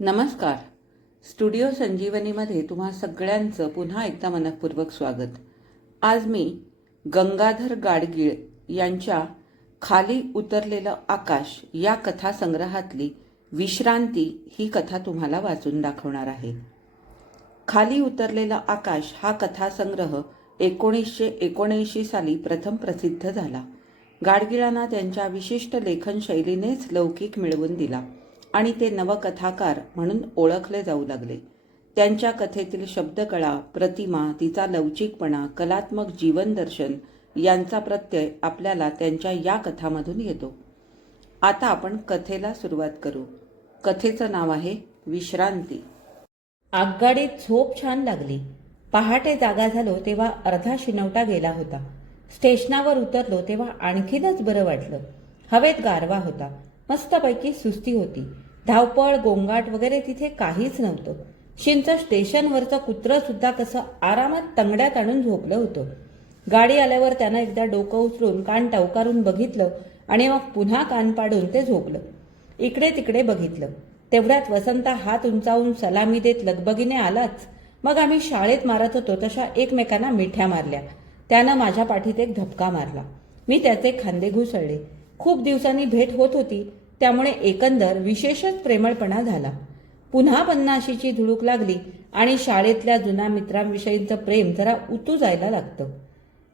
नमस्कार. स्टुडिओ संजीवनीमध्ये तुम्हा सगळ्यांचं पुन्हा एकदा मनपूर्वक स्वागत. आज मी गंगाधर गाडगीळ यांच्या खाली उतरलेलं आकाश या कथासंग्रहातली विश्रांती ही कथा तुम्हाला वाचून दाखवणार आहे. खाली उतरलेलं आकाश हा कथासंग्रह एकोणीसशे एकोणऐंशी साली प्रथम प्रसिद्ध झाला. गाडगिळांना त्यांच्या विशिष्ट लेखन शैलीनेच लौकिक मिळवून दिला. आणि ते नवकथाकार म्हणून ओळखले जाऊ लागले. त्यांच्या कथेतील शब्दकळा प्रतिमा तिचा लवचिकपणा कलात्मक जीवनदर्शन यांचा प्रत्यय आपल्याला त्यांच्या या कथामधून येतो. आता आपण कथेला सुरुवात करू. कथेचं नाव आहे विश्रांती. आगगाडीत झोप छान लागली. पहाटे जागा झालो तेव्हा अर्धा शिनवटा गेला होता. स्टेशनावर उतरलो तेव्हा आणखीनच बरं वाटलं. हवेत गारवा होता. मस्तपैकी सुस्ती होती. धावपळ गोंगाट वगैरे तिथे काहीच नव्हतं. शिंच स्टेशनवरचं कुत्रं सुद्धा कसं आरामात तंगड्यात आणून झोपलं होतं. गाडी आल्यावर त्यानं एकदा डोकं उचलून कान टवकारून बघितलं आणि मग पुन्हा कान पाडून ते झोपलं. इकडे तिकडे बघितलं. तेवढ्यात वसंता हात उंचावून सलामी देत लगबगीने आलाच. मग आम्ही शाळेत मारत होतो तशा एकमेकांना मिठ्या मारल्या. त्यानं माझ्या पाठीत एक धपका मारला. मी त्याचे खांदे घुसळले. खूप दिवसांनी भेट होत होती. त्यामुळे एकंदर विशेषच प्रेमळपणा झाला. पुन्हा पन्नाशीची धुळूक लागली आणि शाळेतल्या जुन्या मित्रांविषयीचं प्रेम जरा उतू जायला लागतं.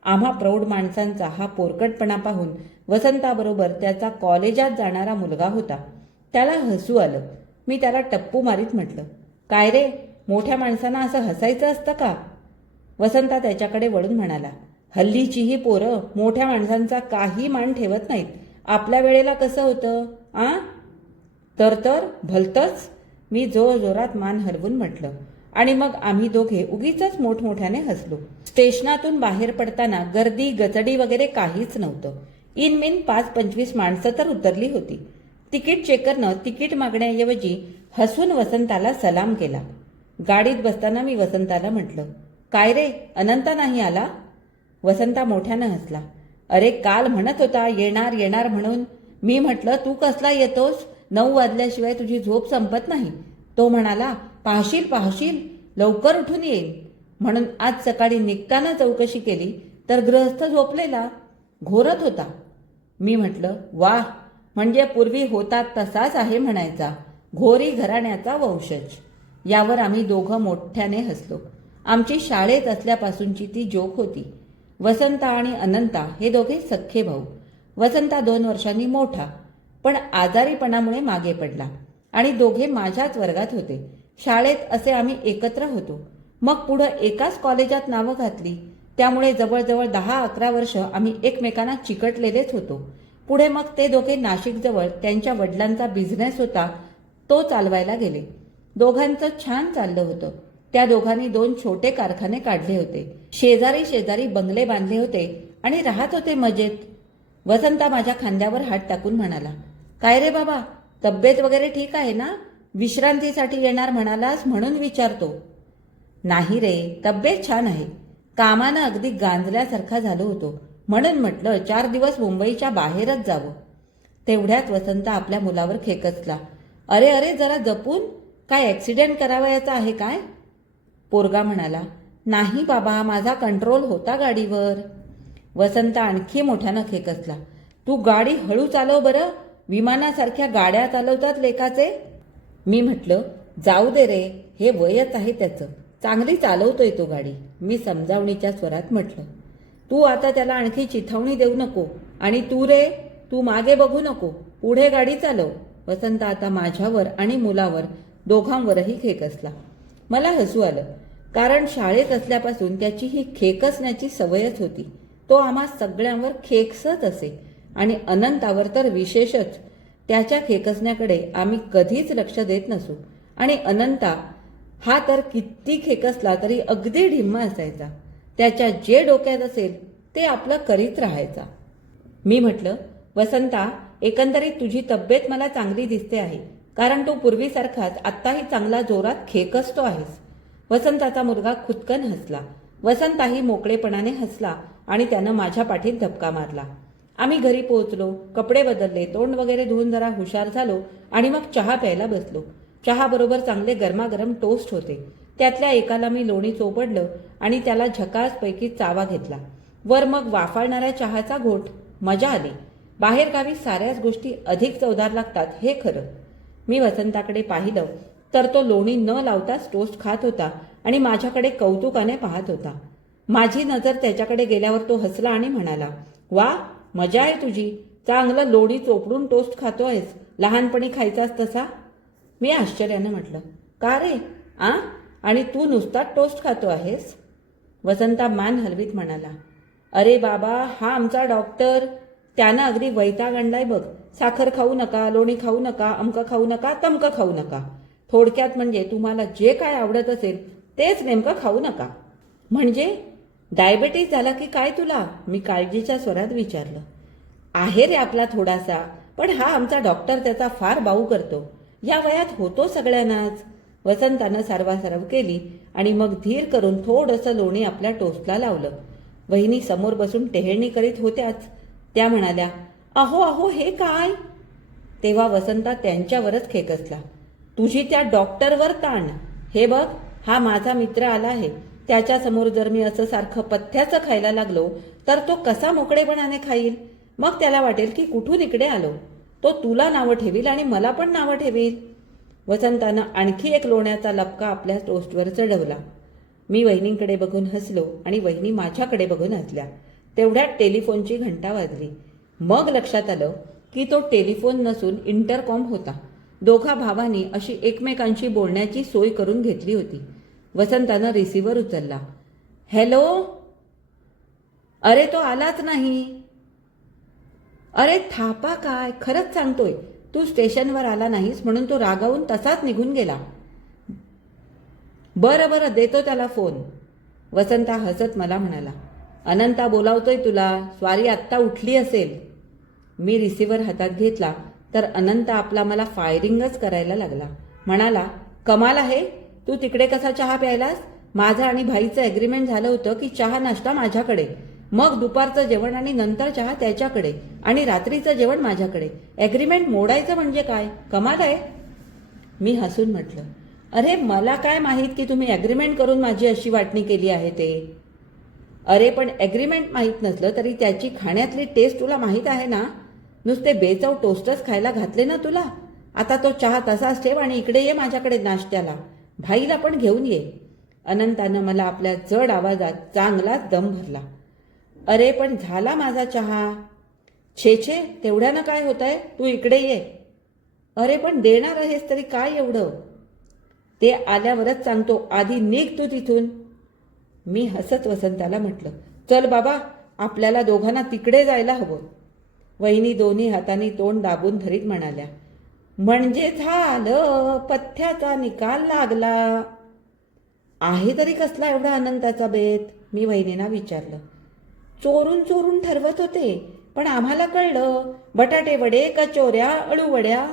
आम्हा प्रौढ माणसांचा हा पोरकटपणा पाहून वसंताबरोबर त्याचा कॉलेजात जाणारा मुलगा होता. त्याला हसू आलं. मी त्याला टप्पू मारीत म्हटलं काय रे मोठ्या माणसांना असं हसायचं असतं का? वसंता त्याच्याकडे वळून म्हणाला हल्लीची ही पोरं मोठ्या माणसांचा काही मान ठेवत नाहीत. आपल्या वेळेला कसं होतं? आ? तर तर भलतंच मी जोर जोरात मान हलवून म्हटलं. आणि मग आम्ही दोघे उगीच मोठमोठ्याने हसलो. स्टेशनातून बाहेर पडताना गर्दी गचडी वगैरे काहीच नव्हतं. इन मिन पाच पंचवीस माणसं तर उतरली होती. तिकीट चेकरनं तिकीट मागण्याऐवजी हसून वसंताला सलाम केला. गाडीत बसताना मी वसंताला म्हटलं काय रे अनंता नाही आला? वसंता मोठ्यानं हसला. अरे काल म्हणत होता येणार येणार म्हणून. मी म्हटलं तू कसला येतोस? नऊ वाजल्याशिवाय तुझी झोप संपत नाही. तो म्हणाला पाहशील पाहशील लवकर उठून येईल म्हणून आज सकाळी निघताना चौकशी केली तर गृहस्थ झोपलेला घोरत होता. मी म्हटलं वाह म्हणजे पूर्वी होता तसाच आहे म्हणायचा घोरी घराण्याचा वंशज. यावर आम्ही दोघं मोठ्याने हसलो. आमची शाळेत असल्यापासूनची ती जोक होती. वसंता आणि अनंता हे दोघे सख्खे भाऊ. वसंता दोन वर्षांनी मोठा पण आजारीपणामुळे मागे पडला. आणि दोघे माझ्याच वर्गात होते. शाळेत असे आम्ही एकत्र होतो. मग पुढं एकाच कॉलेजात नावं घातली. त्यामुळे जवळजवळ दहा अकरा वर्ष आम्ही एकमेकांना चिकटलेलेच होतो. पुढे मग ते दोघे नाशिकजवळ त्यांच्या वडिलांचा बिझनेस होता तो चालवायला गेले. दोघांचं छान चाललं होतं. त्या दोघांनी दोन छोटे कारखाने काढले होते. शेजारी शेजारी बंगले बांधले होते आणि राहत होते मजेत. वसंता माझ्या खांद्यावर हात टाकून म्हणाला काय रे बाबा तब्येत वगैरे ठीक आहे ना? विश्रांतीसाठी येणार म्हणालास म्हणून विचारतो. नाही रे तब्येत छान आहे. कामानं अगदी गांजल्यासारखा झालो होतो. म्हणून म्हटलं चार दिवस मुंबईच्या बाहेरच जावं. तेवढ्यात वसंत आपल्या मुलावर खेकचला. अरे अरे जरा जपून. काय ॲक्सिडेंट करावयाचा आहे काय? पोरगा म्हणाला नाही बाबा माझा कंट्रोल होता गाडीवर. वसंत आणखी मोठ्यानं खेकसला तू गाडी हळू चालव बरं. विमानासारख्या गाड्या चालवतात लेखाचे मी म्हटलं जाऊ दे रे हे वयच आहे त्याचं. चांगली चालवतोय तो गाडी. मी समजावणीच्या स्वरात म्हटलं तू आता त्याला आणखी चिथावणी देऊ नको. आणि तू रे तू मागे बघू नको. पुढे गाडी चालव. वसंत आता माझ्यावर आणि मुलावर दोघांवरही खेकसला. मला हसू आलं कारण शाळेत असल्यापासून त्याची ही खेकसण्याची सवयच होती. तो आम्हा सगळ्यांवर खेकसत असे. आणि अनंतावर तर विशेषच. त्याच्या खेकसण्याकडे आम्ही कधीच लक्ष देत नसू. आणि अनंता हा तर किती खेकसला तरी अगदी ढिम्मा असायचा. त्याच्या जे डोक्यात असेल ते आपलं करीत राहायचा. मी म्हटलं वसंता एकंदरीत तुझी तब्येत मला चांगली दिसते आहे. कारण तू पूर्वीसारखाच आत्ताही चांगला जोरात खेकसतो आहेस. वसंताचा मुलगा खुदकन हसला. वसंताही मोकळेपणाने हसला. आणि त्यानं माझ्या पाठीत धपका मारला. आम्ही घरी पोहोचलो कपडे बदलले तोंड वगैरे धुवून जरा हुशार झालो आणि मग चहा प्यायला बसलो. चहाबरोबर चांगले गरमागरम टोस्ट होते. त्यातल्या एकाला मी लोणी चोपडलं आणि त्याला झकासपैकी चावा घेतला. वर मग वाफाळणाऱ्या चहाचा घोट मजा आली. बाहेरगावी साऱ्याच गोष्टी अधिक चवदार लागतात हे खरं. मी वसंताकडे पाहिलं तर तो लोणी न लावताच टोस्ट खात होता आणि माझ्याकडे कौतुकाने पाहत होता. माझी नजर त्याच्याकडे गेल्यावर तो हसला आणि म्हणाला वा मजा आहे तुझी. चांगलं लोणी चोपडून टोस्ट खातो आहेस. लहानपणी खायचास तसा? मी आश्चर्यानं म्हटलं का रे? आ? आणि तू नुसता टोस्ट खातो आहेस? वसंता मान हलवीत म्हणाला अरे बाबा हा आमचा डॉक्टर. त्यानं अगदी वैताग आणलाय बघ. साखर खाऊ नका लोणी खाऊ नका अमकं खाऊ नका तमकं खाऊ नका. थोडक्यात म्हणजे तुम्हाला जे काय आवडत असेल तेच नेमकं खाऊ नका. म्हणजे डायबेटीस झाला की काय तुला? मी काळजीच्या स्वरात विचारलं. आहे रे आपला थोडासा पण हा आमचा डॉक्टर त्याचा फार बाऊ करतो. या वयात होतो सगळ्यांनाच. वसंतानं सारवासारव केली आणि मग धीर करून थोडंसं लोणी आपल्या टोस्टला लावलं. वहिनी समोर बसून टेहेळणी करीत होत्याच. त्या म्हणाल्या अहो अहो हे काय? तेव्हा वसंता त्यांच्यावरच खेकसला. तुझी त्या डॉक्टरवर ताण. हे बघ हा माझा मित्र आला आहे. त्याच्यासमोर जर मी असं सारखं पथ्याचं खायला लागलो तर तो कसा मोकळेपणाने खाईल? मग त्याला वाटेल की कुठून इकडे आलो? तो तुला नावं ठेवील आणि मला पण नावं ठेवील. वसंतानं आणखी एक लोण्याचा लपका आपल्या टोस्टवर चढवला. मी वहिनींकडे बघून हसलो आणि वहिनी माझ्याकडे बघून हसल्या. तेवढ्यात टेलिफोनची घंटा वाजली. मग लक्षात आलं की तो टेलिफोन नसून इंटरकॉम होता. दोघा भावांनी अशी एकमेकांशी बोलण्याची सोय करून घेतली होती. वसंतानं रिसिव्हर उचलला. हॅलो? अरे तो आलाच नाही. अरे थापा काय? खरंच सांगतोय. तू स्टेशनवर आला नाहीस म्हणून तो रागावून तसाच निघून गेला. बरं बरं देतो त्याला फोन. वसंता हसत मला म्हणाला. अनंता बोलावतोय तुला. स्वारी आत्ता उठली असेल. मी रिसिव्हर हातात घेतला तर अनंत आपला मला फायरिंगच करायला लागला. म्हणाला कमाल आहे. तू तिकडे कसा चहा प्यायलास? माझं आणि भाईचं ॲग्रीमेंट झालं होतं की चहा नाश्ता माझ्याकडे. मग दुपारचं जेवण आणि नंतर चहा त्याच्याकडे आणि रात्रीचं जेवण माझ्याकडे. ॲग्रीमेंट मोडायचं म्हणजे काय? कमाल आहे. मी हसून म्हटलं अरे मला काय माहीत की तुम्ही ॲग्रीमेंट करून माझी अशी वाटणी केली आहे ते? अरे पण ॲग्रीमेंट माहीत नसलं तरी त्याची खाण्यातली टेस्ट तुला माहीत आहे ना? नुसते बेचव टोस्टच खायला घातले ना तुला? आता तो चहा तसाच ठेव आणि इकडे ये माझ्याकडे नाश्त्याला. भाईला पण घेऊन ये. अनंतानं मला आपल्या जड आवाजात चांगलाच दम भरला. अरे पण झाला माझा चहा? छे छे तेवढ्यानं काय होत आहे तू इकडे ये. अरे पण देणार आहेस तरी काय एवढं? ते आल्यावरच सांगतो आधी निघ तू तिथून. मी हसत वसंताला म्हटलं चल बाबा आपल्याला दोघांना तिकडे जायला हवं. वहिनी दोन्ही हातांनी तोंड दाबून धरीत म्हणाल्या म्हणजे झालं पथ्याचा निकाल लागला. आहे तरी कसला एवढा आनंदाचा बेत? मी वहिनींना विचारलं. चोरून चोरून ठरवत होते पण आम्हाला कळलं बटाटे वडे कचोऱ्या अळूवड्या.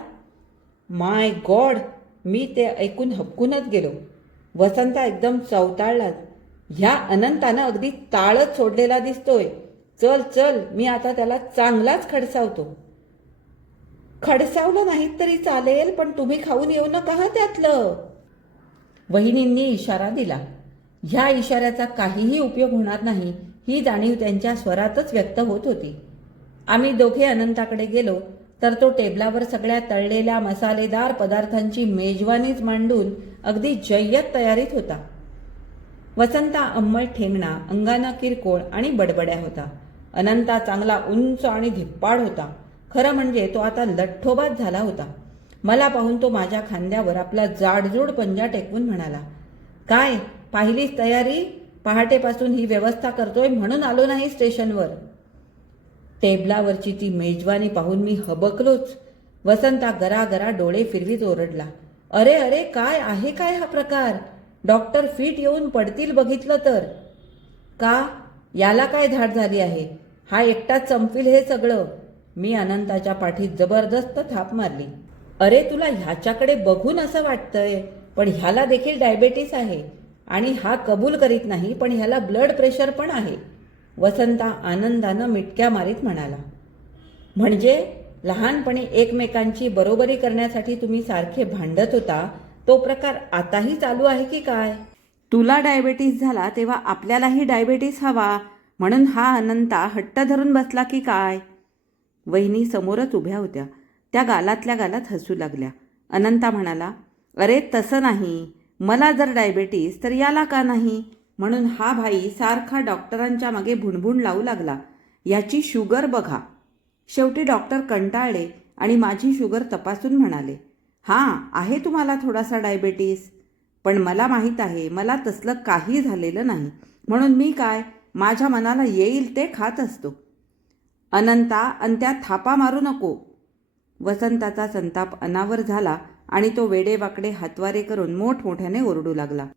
माय गॉड मी ते ऐकून हपकूनच गेलो. वसंता एकदम चवताळलाच. ह्या अनंतानं अगदी ताळच सोडलेला दिसतोय. चल चल मी आता त्याला चांगलाच खडसावतो. खडसावलं नाहीत तरी चालेल पण तुम्ही खाऊन येऊ नका हा त्यातलं. वहिनींनी इशारा दिला. ह्या इशाऱ्याचा काहीही उपयोग होणार नाही ही जाणीव त्यांच्या स्वरातच व्यक्त होत होती. आम्ही दोघे अनंताकडे गेलो तर तो टेबलावर सगळ्या तळलेल्या मसालेदार पदार्थांची मेजवानीच मांडून अगदी जय्यत तयारीत होता. वसंता अंमल ठेंगणा अंगाना किरकोळ आणि बडबड्या होता. अनंता चांगला उंच आणि धिप्पाड होता. खरं म्हणजे तो आता लठ्ठोबात झाला होता. मला पाहून तो माझ्या खांद्यावर आपला जाडजूड पंजा टेकवून म्हणाला काय पाहिलीच तयारी? पहाटेपासून ही व्यवस्था करतोय म्हणून आलो नाही स्टेशनवर. टेबलावरची ती मेजवानी पाहून मी हबकलोच. वसंता गरागरा डोळे फिरवीत ओरडला अरे अरे काय आहे काय हा प्रकार? डॉक्टर फिट येऊन पडतील बघितलं तर. का? याला काय धाड झाली आहे? हा एकटाच चंपील हे सगळं. मी अनंताच्या पाठीत जबरदस्त थाप मारली. अरे तुला ह्याच्याकडे बघून असं वाटतंय? पण ह्याला देखील डायबेटीस आहे. आणि हा कबूल करीत नाही पण ह्याला ब्लड प्रेशर पण आहे. वसंता आनंदानं मिटक्या मारीत म्हणाला. म्हणजे? लहानपणी एकमेकांची बरोबरी करण्यासाठी तुम्ही सारखे भांडत होता. तो प्रकार आताही चालू आहे की काय? तुला डायबेटीस झाला तेव्हा आपल्यालाही डायबेटीस हवा. म्हणून हा अनंता हट्ट धरून बसला की काय? वहिनी समोरच उभ्या होत्या. त्या गालातल्या गालात हसू लागल्या. अनंता म्हणाला अरे तसं नाही. मला जर डायबेटीस तर याला का नाही? म्हणून हा भाई सारखा डॉक्टरांच्या मागे भुणभुण लावू लागला. याची शुगर बघा. शेवटी डॉक्टर कंटाळले आणि माझी शुगर तपासून म्हणाले हां आहे तुम्हाला थोडासा डायबेटीस? पण मला माहीत आहे मला तसलं काही झालेलं नाही. म्हणून मी काय माझ्या मनाला येईल ते खात असतो. अनंता अन त्या थापा मारू नको. वसंताचा संताप अनावर झाला आणि तो वेडेवाकडे हातवारे करून मोठमोठ्याने ओरडू लागला.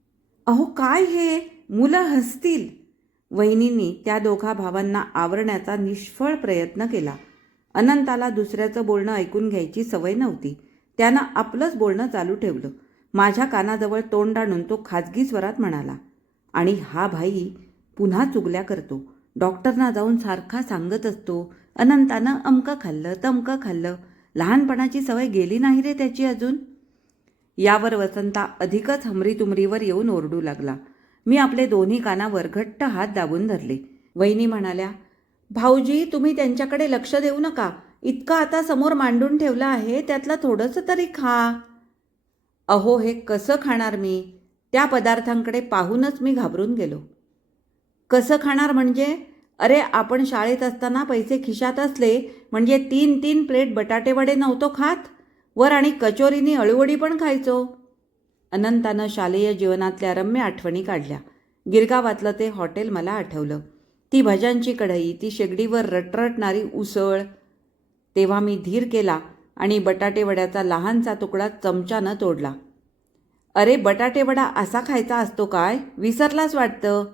अहो काय हे? मुलं हसतील. वहिनींनी त्या दोघा भावांना आवरण्याचा निष्फळ प्रयत्न केला. अनंताला दुसऱ्याचं बोलणं ऐकून घ्यायची सवय नव्हती. त्यानं आपलंच बोलणं चालू ठेवलं. माझ्या कानाजवळ तोंड आणून तो खाजगी स्वरात म्हणाला आणि हा भाई पुन्हा चुगल्या करतो. डॉक्टरना जाऊन सारखा सांगत असतो अनंतानं अमकं खाल्लं तमकं खाल्लं. लहानपणाची सवय गेली नाही रे त्याची अजून? यावर वसंता अधिकच हमरीतुमरीवर येऊन ओरडू लागला. मी आपले दोन्ही कानावर घट्ट हात दाबून धरले. वहिनी म्हणाल्या भाऊजी तुम्ही त्यांच्याकडे लक्ष देऊ नका. इतकं आता समोर मांडून ठेवलं आहे त्यातलं थोडंसं तरी खा. अहो हे कसं खाणार मी? त्या पदार्थांकडे पाहूनच मी घाबरून गेलो. कसं खाणार म्हणजे? अरे आपण शाळेत असताना पैसे खिशात असले म्हणजे तीन तीन प्लेट बटाटेवडे नव्हतो खात? वर आणि कचोरीने अळूवडी पण खायचो. अनंतानं शालेय जीवनातल्या रम्य आठवणी काढल्या. गिरगावातलं ते हॉटेल मला आठवलं. ती भज्यांची कढई ती शेगडीवर रटरटणारी उसळ. तेव्हा मी धीर केला आणि बटाटेवड्याचा लहानसा तुकडा चमच्यानं तोडला. अरे बटाटेवडा असा खायचा असतो काय? विसरलाच वाटतं?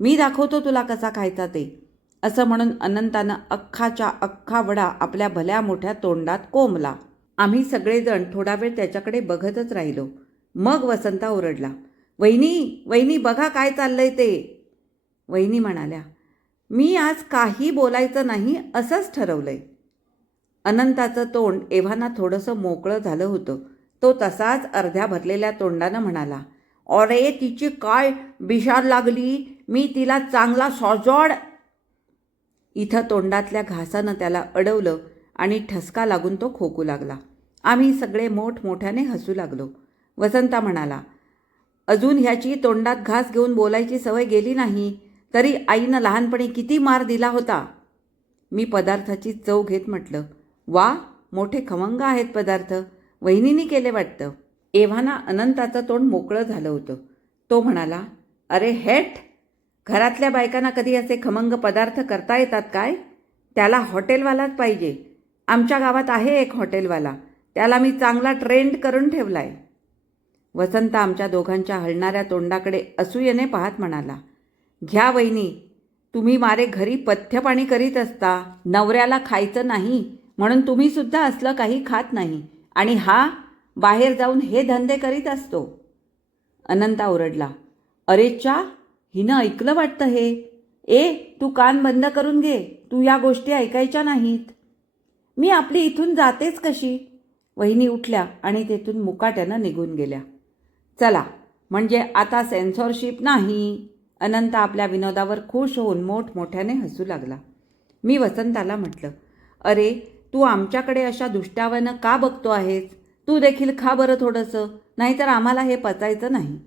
मी दाखवतो तुला कसा खायचा ते. असं म्हणून अनंतानं अख्खाच्या अख्खा वडा आपल्या भल्या मोठ्या तोंडात कोंबला. आम्ही सगळेजण थोडा वेळ त्याच्याकडे बघतच राहिलो. मग वसंता ओरडला वहिनी वहिनी बघा काय चाललंय ते. वहिनी म्हणाल्या मी आज काही बोलायचं नाही असंच ठरवलंय. अनंताचं तोंड एव्हाना थोडंसं मोकळं झालं होतं. तो तसाच अर्ध्या भरलेल्या तोंडानं म्हणाला अरे तिची काय बिशार लागली? मी तिला चांगला सॉजॉड. इथं तोंडातल्या घासानं त्याला अडवलं आणि ठसका लागून तो खोकू लागला. आम्ही सगळे मोठमोठ्याने हसू लागलो. वसंता म्हणाला अजून ह्याची तोंडात घास घेऊन बोलायची सवय गेली नाही तरी आईनं लहानपणी किती मार दिला होता. मी पदार्थाची चव घेत म्हटलं वा मोठे खमंग आहेत पदार्थ वहिनीनी केले वाटतं. एव्हाना अनंताचं तोंड मोकळं झालं होतं. तो म्हणाला अरे हेट घरातल्या बायकांना कधी असे खमंग पदार्थ करता येतात काय? त्याला हॉटेलवालाच पाहिजे. आमच्या गावात आहे एक हॉटेलवाला. त्याला मी चांगला ट्रेंड करून ठेवलाय. वसंत आमच्या दोघांच्या हलणाऱ्या तोंडाकडे असूयेने पाहत म्हणाला घ्या वहिनी तुम्ही मारे घरी पथ्यपाणी करीत असता. नवऱ्याला खायचं नाही म्हणून तुम्ही सुद्धा असलं काही खात नाही. आणि हा बाहेर जाऊन हे धंदे करीत असतो. अनंता ओरडला अरेच्या हिनं ऐकलं वाटतं हे. ए तू कान बंद करून घे. तू या गोष्टी ऐकायच्या नाहीत. मी आपली इथून जातेच कशी? वहिनी उठल्या आणि तेथून मुकाट्यानं निघून गेल्या. चला म्हणजे आता सेन्सॉरशिप नाही. अनंत आपल्या विनोदावर खुश होऊन मोठमोठ्याने हसू लागला. मी वसंताला म्हटलं अरे तू आमच्याकडे अशा दुष्टाव्यानं का बघतो आहेस? तू देखील खा बरं थोडंसं नाहीतर आम्हाला हे पचायचं नाही.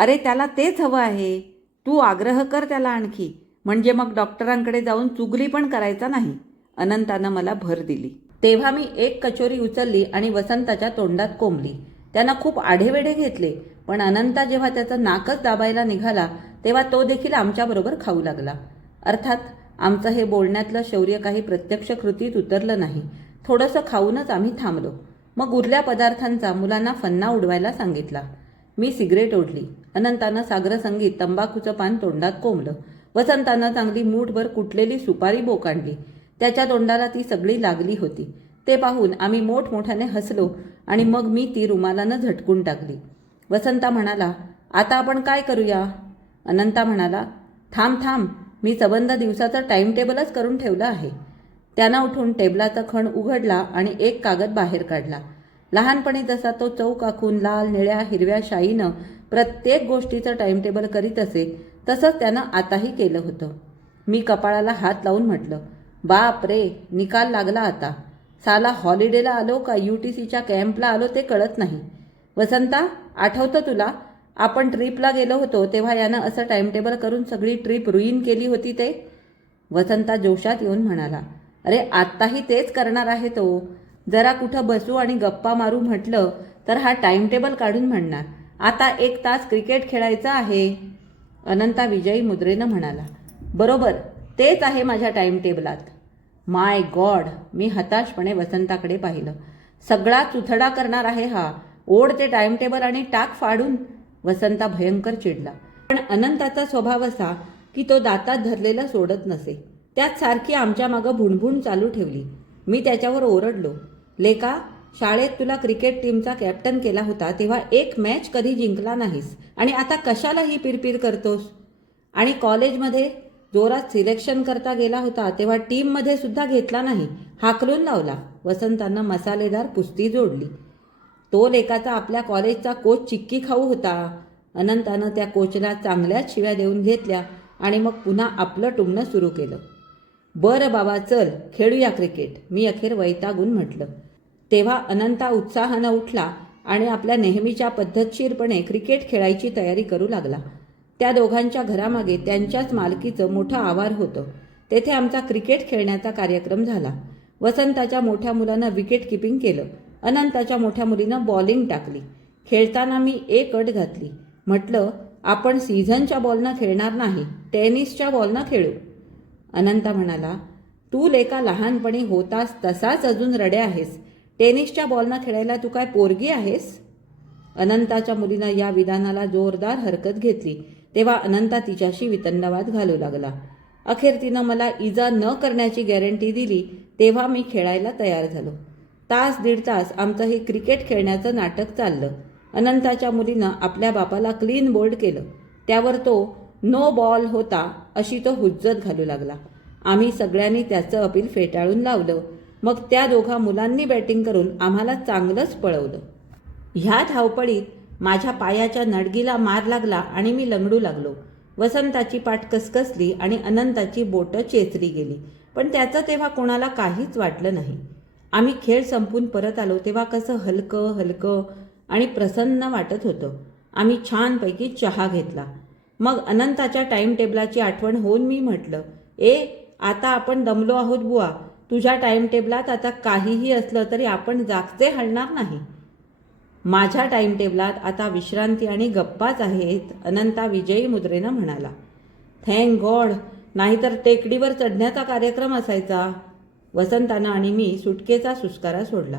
अरे त्याला तेच हवं आहे. तू आग्रह कर त्याला आणखी. म्हणजे मग डॉक्टरांकडे जाऊन चुगली पण करायचा नाही. अनंतानं मला भर दिली. तेव्हा मी एक कचोरी उचलली आणि वसंताच्या तोंडात कोंबली. त्यानं खूप आढेवेढे घेतले. पण अनंता जेव्हा त्याचं नाकच दाबायला निघाला तेव्हा तो देखील आमच्याबरोबर खाऊ लागला. अर्थात आमचं हे बोलण्यातलं शौर्य काही प्रत्यक्ष कृतीत उतरलं नाही. थोडंसं खाऊनच आम्ही थांबलो. मग उरल्या पदार्थांचा मुलांना फन्ना उडवायला सांगितला. मी सिगरेट ओढली. अनंतानं सागर संगीत तंबाखूचं पान तोंडात कोंबलं. वसंतानं चांगली मूठभर कुटलेली सुपारी बोकांडली त्याच्या तोंडाला ती सगळी लागली होती. ते पाहून आम्ही मोठमोठ्याने हसलो आणि मग मी ती रुमालानं झटकून टाकली. वसंता म्हणाला आता आपण काय करूया? अनंता म्हणाला थांब थांब. मी सबंध दिवसाचं टाईम टेबलच करून ठेवलं आहे. त्यानं उठून टेबलाचा खण उघडला आणि एक कागद बाहेर काढला. लहानपणी जसा तो चौक आखून लाल निळ्या हिरव्या शाईनं प्रत्येक गोष्टीचं टाइमटेबल करीत असे तसंच त्यानं आताही केलं होतं. मी कपाळाला हात लावून म्हटलं बाप रे निकाल लागला आता. साला हॉलिडेला आलो का यू टी सीच्या कॅम्पला आलो ते कळत नाही. वसंता आठवतं तुला? आपण ट्रिपला गेलो होतो तेव्हा यानं असं टाइमटेबल करून सगळी ट्रिप रुईन केली होती ते? वसंता जोशात येऊन म्हणाला अरे आत्ताही तेच करणार आहे तो. जरा कुठं बसू आणि गप्पा मारू म्हटलं तर हा टाइमटेबल काढून म्हणणार. आता एक तास क्रिकेट खेळायचं आहे. अनंता विजयी मुद्रेनं म्हणाला बरोबर तेच आहे माझ्या टाईमटेबलात माय गॉड मी हताशपणे वसंताकडे पाहिलं. सगळा चुथडा करणार आहे हा. ओढ ते टाईमटेबल आणि टाक फाडून. वसंता भयंकर चिडला. पण अनंताचा स्वभाव असा की तो दातात धरलेला सोडत नसे. त्यात सारखी आमच्या मागं भुणभुण चालू ठेवली. मी त्याच्यावर ओरडलो. लेका शाळेत तुला क्रिकेट टीमचा कॅप्टन केला होता तेव्हा एक मॅच कधी जिंकला नाहीस. आणि आता कशाला ही पिरपिर करतोस? आणि कॉलेजमध्ये जोरात सिलेक्शन करता गेला होता तेव्हा टीममध्ये सुद्धा घेतला नाही. हाकलून लावला. वसंतानं मसालेदार पुस्ती जोडली. तो लेकाचा आपल्या कॉलेजचा कोच चिक्की खाऊ होता. अनंतानं त्या कोचला चांगल्याच शिव्या देऊन घेतल्या आणि मग पुन्हा आपलं टुमणं सुरू केलं. बरं बाबा चल खेळूया क्रिकेट मी अखेर वैतागून म्हटलं. तेव्हा अनंता उत्साहानं उठला आणि आपल्या नेहमीच्या पद्धतशीरपणे क्रिकेट खेळायची तयारी करू लागला. त्या दोघांच्या घरामागे त्यांच्याच मालकीचं मोठं आवार होतं. तेथे आमचा क्रिकेट खेळण्याचा कार्यक्रम झाला. वसंताच्या मोठ्या मुलानं विकेट किपिंग केलं. अनंताच्या मोठ्या मुलीनं बॉलिंग टाकली. खेळताना मी एक अट घातली. म्हटलं आपण सीझनच्या बॉलनं खेळणार नाही टेनिसच्या बॉलनं खेळू. अनंता म्हणाला तू लेका लहानपणी होतास तसाच अजून रडे आहेस. टेनिसच्या बॉलनं खेळायला तू काय पोरगी आहेस? अनंताच्या मुलीनं या विधानाला जोरदार हरकत घेतली. तेव्हा अनंता तिच्याशी वितंडवाद घालू लागला. अखेर तिनं मला इजा न करण्याची गॅरंटी दिली तेव्हा मी खेळायला तयार झालो. तास दीड तास आमचं हे क्रिकेट खेळण्याचं नाटक चाललं. अनंताच्या मुलीनं आपल्या बापाला क्लीन बोल्ड केलं. त्यावर तो नो बॉल होता अशी तो हुज्जत घालू लागला. आम्ही सगळ्यांनी त्याचं अपील फेटाळून लावलं. मग त्या दोघा मुलांनी बॅटिंग करून आम्हाला चांगलंच पळवलं. ह्या धावपळीत माझ्या पायाच्या नडगीला मार लागला आणि मी लंगडू लागलो. वसंताची पाठ कसकसली आणि अनंताची बोटं चेचली गेली. पण त्याचं तेव्हा कोणाला काहीच वाटलं नाही. आम्ही खेळ संपून परत आलो तेव्हा कसं हलकं हलकं आणि प्रसन्न वाटत होतं. आम्ही छानपैकी चहा घेतला. मग अनंताच्या टाईम टेबलाची आठवण होऊन मी म्हटलं ए आता आपण दमलो आहोत बुवा. तुझ्या टाइम टेबलात आता काहीही असलं तरी आपण जागचे हलणार नाही. माझ्या टाइम टेबलात आता विश्रांती आणि गप्पाच आहेत अनंता विजयी मुद्रेनं म्हणाला. थँक गॉड नाहीतर टेकडीवर चढण्याचा कार्यक्रम असायचा. वसंतानं आणि मी सुटकेचा सुस्कारा सोडला.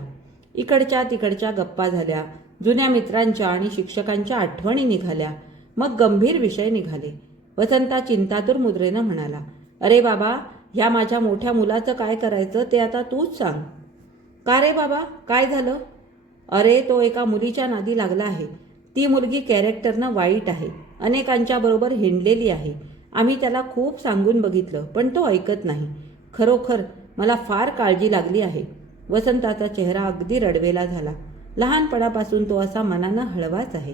इकडच्या तिकडच्या गप्पा झाल्या. जुन्या मित्रांच्या आणि शिक्षकांच्या आठवणी निघाल्या. मग गंभीर विषय निघाले. वसंता चिंतातूर मुद्रेनं म्हणाला अरे बाबा ह्या माझ्या मोठ्या मुलाचं काय करायचं ते आता तूच सांग. का रे बाबा? काय झालं? अरे तो एका मुलीच्या नादी लागला आहे. ती मुलगी कॅरेक्टरनं वाईट आहे. अनेकांच्या बरोबर हिंडलेली आहे. आम्ही त्याला खूप सांगून बघितलं पण तो ऐकत नाही. खरोखर मला फार काळजी लागली आहे. वसंताचा चेहरा अगदी रडवेला झाला. लहानपणापासून तो असा मनानं हळवाच आहे.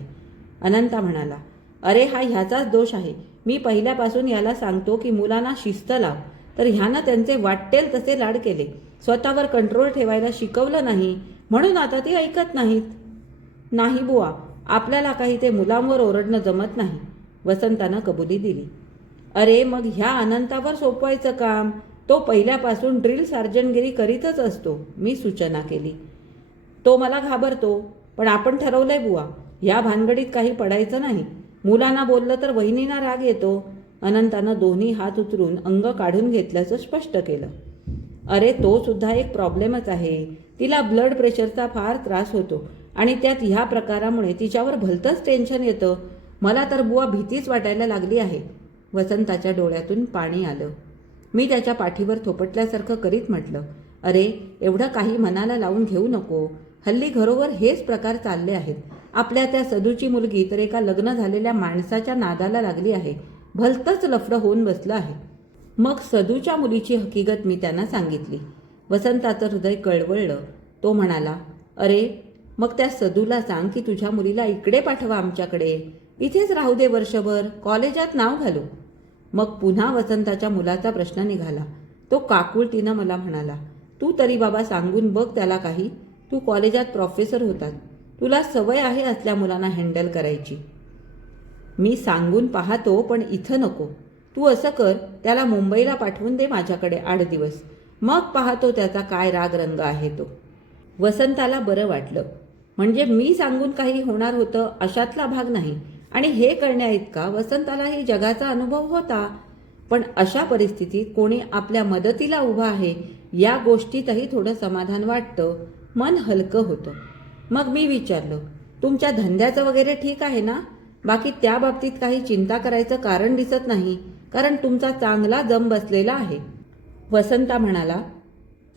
अनंता म्हणाला अरे हा ह्याचाच दोष आहे. मी पहिल्यापासून याला सांगतो की मुलांना शिस्त लाव. तर ह्यानं त्यांचे वाटेल तसे लाड केले. स्वतःवर कंट्रोल ठेवायला शिकवलं नाही. म्हणून आता ती ऐकत नाहीत. नाही बुवा आपल्याला काही ते मुलांवर ओरडणं जमत नाही. वसंतानं कबुली दिली. अरे मग ह्या अनंतावर सोपवायचं काम? तो पहिल्यापासून ड्रिल सार्जनगिरी करीतच असतो मी सूचना केली. तो मला घाबरतो पण आपण ठरवलंय बुवा ह्या भानगडीत काही पडायचं नाही. मुलांना बोललं तर वहिनींना राग येतो अनंतानं दोन्ही हात उचलून अंग काढून घेतल्याचं स्पष्ट केलं. अरे तो सुद्धा एक प्रॉब्लेमच आहे. तिला ब्लड प्रेशरचा फार त्रास होतो आणि त्यात ह्या प्रकारामुळे तिच्यावर भलतंच टेन्शन येतं. मला तर बुवा भीतीच वाटायला लागली आहे. वसंताच्या डोळ्यातून पाणी आलं. मी त्याच्या पाठीवर थोपटल्यासारखं करीत म्हटलं अरे एवढं काही मनाला लावून घेऊ नको. हल्ली घरोवर हेच प्रकार चालले आहेत. आपल्या त्या सदूची मुलगी तर एका लग्न झालेल्या माणसाच्या नादाला लागली आहे. भलतंच लफडं होऊन बसलं आहे. मग सदूच्या मुलीची हकीकत मी त्यांना सांगितली. वसंताचं हृदय कळवळलं. तो म्हणाला अरे मग त्या सदूला सांग की तुझ्या मुलीला इकडे पाठवा आमच्याकडे. इथेच राहू दे वर्षभर. कॉलेजात नाव घालू. मग पुन्हा वसंताच्या मुलाचा प्रश्न निघाला. तो काकुळतीनं मला म्हणाला तू तरी बाबा सांगून बघ त्याला काही. तू कॉलेजात प्रोफेसर होतात तुला सवय आहे असल्या मुलांना हँडल करायची. मी सांगून पाहतो पण इथं नको. तू असं कर त्याला मुंबईला पाठवून दे माझ्याकडे आठ दिवस. मग पाहतो त्याचा काय राग रंग आहे तो. वसंताला बरं वाटलं. म्हणजे मी सांगून काही होणार होतं अशातला भाग नाही. आणि हे करण्याइतका वसंतालाही जगाचा अनुभव होता. पण अशा परिस्थितीत कोणी आपल्या मदतीला उभा आहे या गोष्टीतही थोडं समाधान वाटतं. मन हलकं होतं. मग मी विचारलं तुमच्या धंद्याचं वगैरे ठीक आहे ना? बाकी त्या बाबतीत काही चिंता करायचं कारण दिसत नाही कारण तुमचा चांगला जम बसलेला आहे. वसंता म्हणाला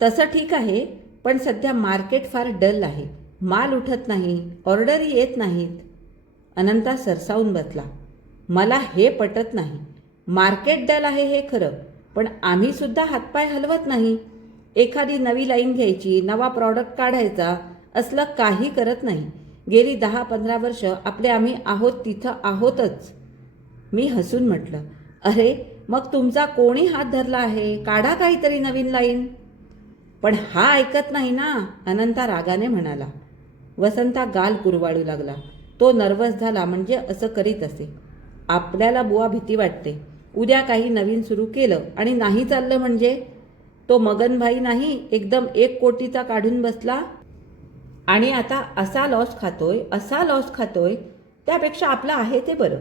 तसं ठीक आहे पण सध्या मार्केट फार डल आहे. माल उठत नाही ऑर्डरी येत नाहीत. अनंता सरसावून बसला मला हे पटत नाही. मार्केट डल आहे हे खरं पण आम्हीसुद्धा हातपाय हलवत नाही. एखादी नवी लाईन घ्यायची नवा प्रॉडक्ट काढायचा असलं काही करत नाही. गेली दहा पंधरा वर्ष आपले आम्ही आहोत तिथं आहोतच. मी हसून म्हटलं अरे मग तुमचा कोणी हात धरला आहे? काढा काहीतरी नवीन लाईन. पण हा ऐकत नाही ना अनंता रागाने म्हणाला. वसंता गाल कुरवाळू लागला. तो नर्वस झाला म्हणजे असं करीत असे. आपल्याला बुवा भीती वाटते. उद्या काही नवीन सुरू केलं आणि नाही चाललं म्हणजे? तो मगनभाई नाही एकदम एक कोटीचा काढून बसला? आणि आता असा लॉस खातोय असा लॉस खातोय त्यापेक्षा आपलं आहे ते बरं.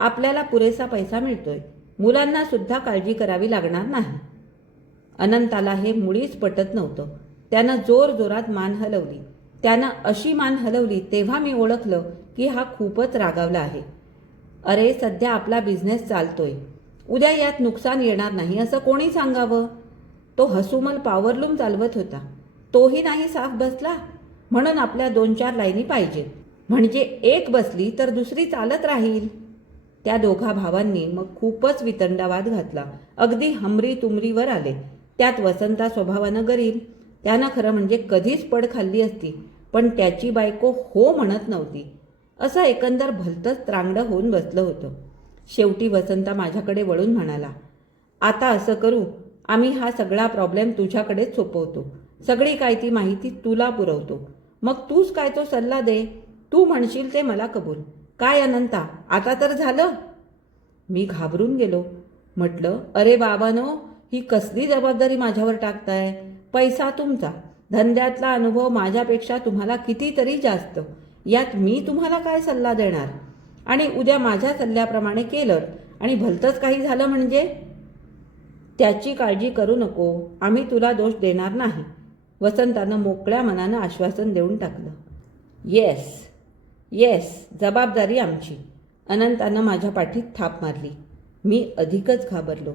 आपल्याला पुरेसा पैसा मिळतोय. मुलांना सुद्धा काळजी करावी लागणार नाही. अनंताला हे मुळीच पटत नव्हतं. त्यानं जोर जोरात मान हलवली. त्यानं अशी मान हलवली तेव्हा मी ओळखलं की हा खूपच रागावला आहे. अरे सध्या आपला बिझनेस चालतोय. उद्या यात नुकसान येणार नाही असं कोणी सांगावं? तो हसुमल पावरलूम चालवत होता. तोही नाही साफ बसला? म्हणून आपल्या दोन चार लाईनी पाहिजेत. म्हणजे एक बसली तर दुसरी चालत राहील. त्या दोघा भावांनी मग खूपच वितंडावाद घातला. अगदी हमरी तुमरीवर आले. त्यात वसंता स्वभावानं गरीब. त्यानं खरं म्हणजे कधीच पड खाल्ली असती पण त्याची बायको हो म्हणत नव्हती. असं एकंदर भलतंच त्रांगडं होऊन बसलं होतं. शेवटी वसंता माझ्याकडे वळून म्हणाला आता असं करू. आम्ही हा सगळा प्रॉब्लेम तुझ्याकडेच सोपवतो. सगळी काय ती माहिती तुला पुरवतो. मग तूच काय तो सल्ला दे? तू म्हणशील ते मला कबूल. काय अनंता आता तर झालं? मी घाबरून गेलो. म्हटलं अरे बाबानो ही कसली जबाबदारी माझ्यावर टाकताय? पैसा तुमचा. धंद्यातला अनुभव माझ्यापेक्षा तुम्हाला कितीतरी जास्त. यात मी तुम्हाला काय सल्ला देणार? आणि उद्या माझ्या सल्ल्याप्रमाणे केलं. आणि भलतंच काही झालं म्हणजे? त्याची काळजी करू नको. आम्ही तुला दोष देणार नाही. वसंतानं मोकळ्या मनानं आश्वासन देऊन टाकलं. येस येस जबाबदारी आमची. अनंतानं माझ्या पाठीत थाप मारली. मी अधिकच घाबरलो.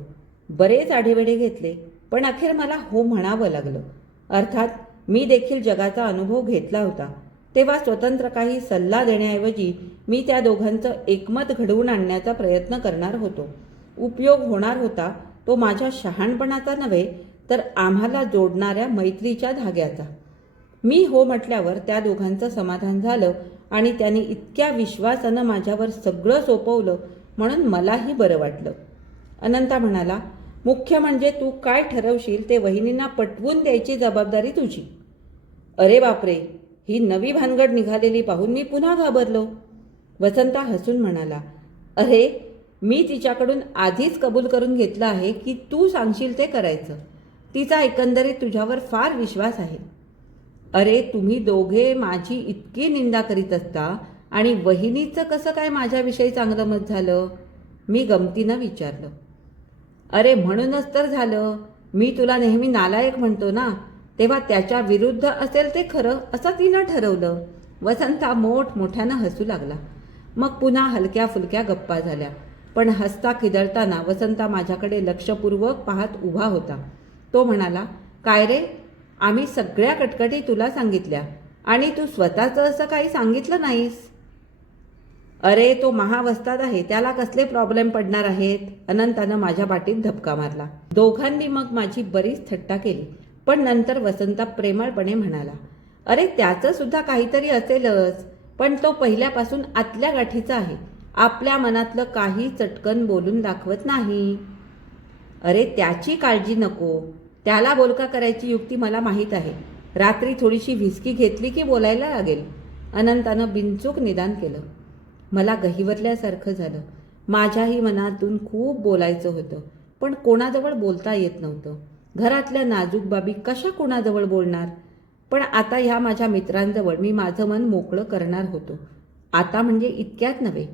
बरेच आढेवेढे घेतले पण अखेर मला हो म्हणावं लागलं. अर्थात मी देखील जगाचा अनुभव घेतला होता. तेव्हा स्वतंत्र काही सल्ला देण्याऐवजी मी त्या दोघांचं एकमत घडवून आणण्याचा प्रयत्न करणार होतो. उपयोग होणार होता तो माझ्या शहाणपणाचा नव्हे तर आम्हाला जोडणाऱ्या मैत्रीच्या धाग्याचा. मी हो म्हटल्यावर त्या दोघांचं समाधान झालं आणि त्यांनी इतक्या विश्वासानं माझ्यावर सगळं सोपवलं म्हणून मलाही बरं वाटलं. अनंता म्हणाला मुख्य म्हणजे तू काय ठरवशील ते वहिनींना पटवून द्यायची जबाबदारी तुझी. अरे बापरे ही नवी भानगड निघालेली पाहून मी पुन्हा घाबरलो. वसंता हसून म्हणाला अरे मी तिच्याकडून आधीच कबूल करून घेतलं आहे की तू सांगशील ते करायचं. तिचा एकंदरीत तुझ्यावर फार विश्वास आहे. अरे तुम्ही दोघे माझी इतकी निंदा करीत असता आणि वहिनीचं कसं काय माझ्याविषयी चांगलं मत झालं? मी गमतीनं विचारलं. अरे म्हणूनच तर झालं. मी तुला नेहमी नालायक म्हणतो ना? तेव्हा त्याच्या विरुद्ध असेल ते खरं असं तिनं ठरवलं. वसंता मोठ मोठ्यानं हसू लागला. मग पुन्हा हलक्या फुलक्या गप्पा झाल्या. पण हसता खिदळताना वसंता माझ्याकडे लक्षपूर्वक पाहत उभा होता. तो म्हणाला काय रे? आम्ही सगळ्या कटकटी तुला सांगितल्या आणि तू स्वतःचं असं काही सांगितलं नाहीस. अरे तो महावस्ताद आहे त्याला कसले प्रॉब्लेम पडणार आहेत? अनंतानं माझ्या पाठीत धपका मारला. दोघांनी मग माझी बरीच थट्टा केली. पण नंतर वसंता प्रेमळपणे म्हणाला अरे त्याचं सुद्धा काहीतरी असेलच पण तो पहिल्यापासून आतल्या गाठीचा आहे. आपल्या मनातलं काही चटकन बोलून दाखवत नाही. अरे त्याची काळजी नको. त्याला बोलका करायची युक्ती मला माहीत आहे. रात्री थोडीशी व्हिस्की घेतली की बोलायला लागेल. अनंतानं बिनचूक निदान केलं. मला गहिवरल्यासारखं झालं. माझ्याही मनातून खूप बोलायचं होतं पण कोणाजवळ बोलता येत नव्हतं. घरातल्या नाजूक बाबी कशा कोणाजवळ बोलणार? पण आता ह्या माझ्या मित्रांजवळ मी माझं मन मोकळं करणार होतो. आता म्हणजे इतक्यात नव्हे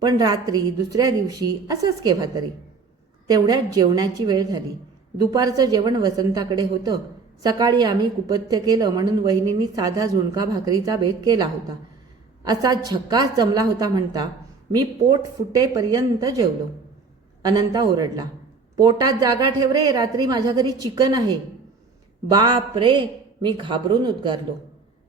पण रात्री दुसऱ्या दिवशी असंच केव्हा तरी. तेवढ्यात जेवणाची वेळ झाली. दुपारचं जेवण वसंताकडे होतं. सकाळी आम्ही कुपथ्य केलं म्हणून वहिनींनी साधा झुणका भाकरीचा बेत केला होता. असा झक्कास जमला होता म्हणता मी पोट फुटेपर्यंत जेवलो. अनंता ओरडला पोटात जागा ठेव रे रात्री माझ्या घरी चिकन आहे. बाप रे मी घाबरून उद्गारलो.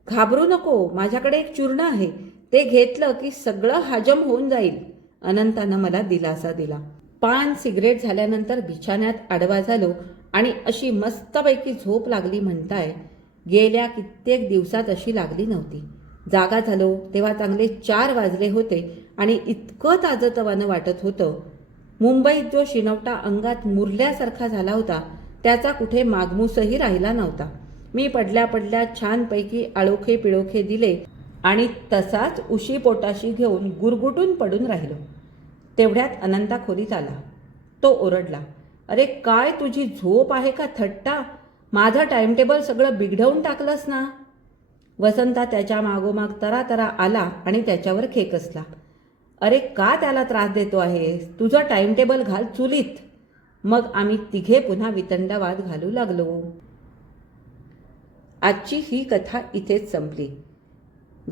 घाबरू नको माझ्याकडे एक चूर्ण आहे. ते घेतलं की सगळं हजम होऊन जाईल. अनंतानं मला दिलासा दिला. पान सिगरेट झाल्यानंतर बिछाण्यात आडवा झालो आणि अशी मस्तपैकी झोप लागली म्हणताय. गेल्या कित्येक दिवसात अशी लागली नव्हती. जागा झालो तेव्हा चांगले चार वाजले होते आणि इतकं ताजतवानं वाटत होतं. मुंबईत जो शिनवटा अंगात मुरल्यासारखा झाला होता त्याचा कुठे मागमूसही राहिला नव्हता. मी पडल्या पडल्या छानपैकी आळोखे पिळोखे दिले आणि तसाच उशी पोटाशी घेऊन गुरगुटून पडून राहिलो. तेवढ्यात अनंता खोलीत आला तो ओरडला अरे काय तुझी झोप आहे का थट्टा? माझं टाईमटेबल सगळं बिघडवून टाकलंस ना. वसंता त्याच्या मागोमाग तरा तरा आला आणि त्याच्यावर खेकसला अरे का त्याला त्रास देतो आहेस? तुझं टाईमटेबल घाल चुलीत. मग आम्ही तिघे पुन्हा वितंडावाद घालू लागलो. आजची ही कथा इथेच संपली.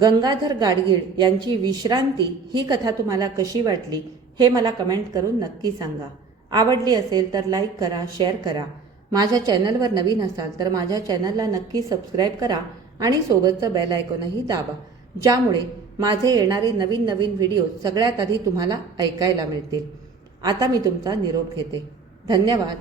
गंगाधर गाडगीळ यांची विश्रांती ही कथा तुम्हाला कशी वाटली? हे मला कमेंट करून नक्की सांगा. आवडली असेल तर लाईक करा शेअर करा. माझ्या चॅनलवर नवीन असाल तर माझ्या चॅनलला नक्की सबस्क्राईब करा आणि सोबतचं बेल आयकॉनही दाबा ज्यामुळे माझे येणारे नवीन नवीन व्हिडिओ सगळ्यात आधी तुम्हाला ऐकायला मिळतील. आता मी तुमचा निरोप घेते. धन्यवाद.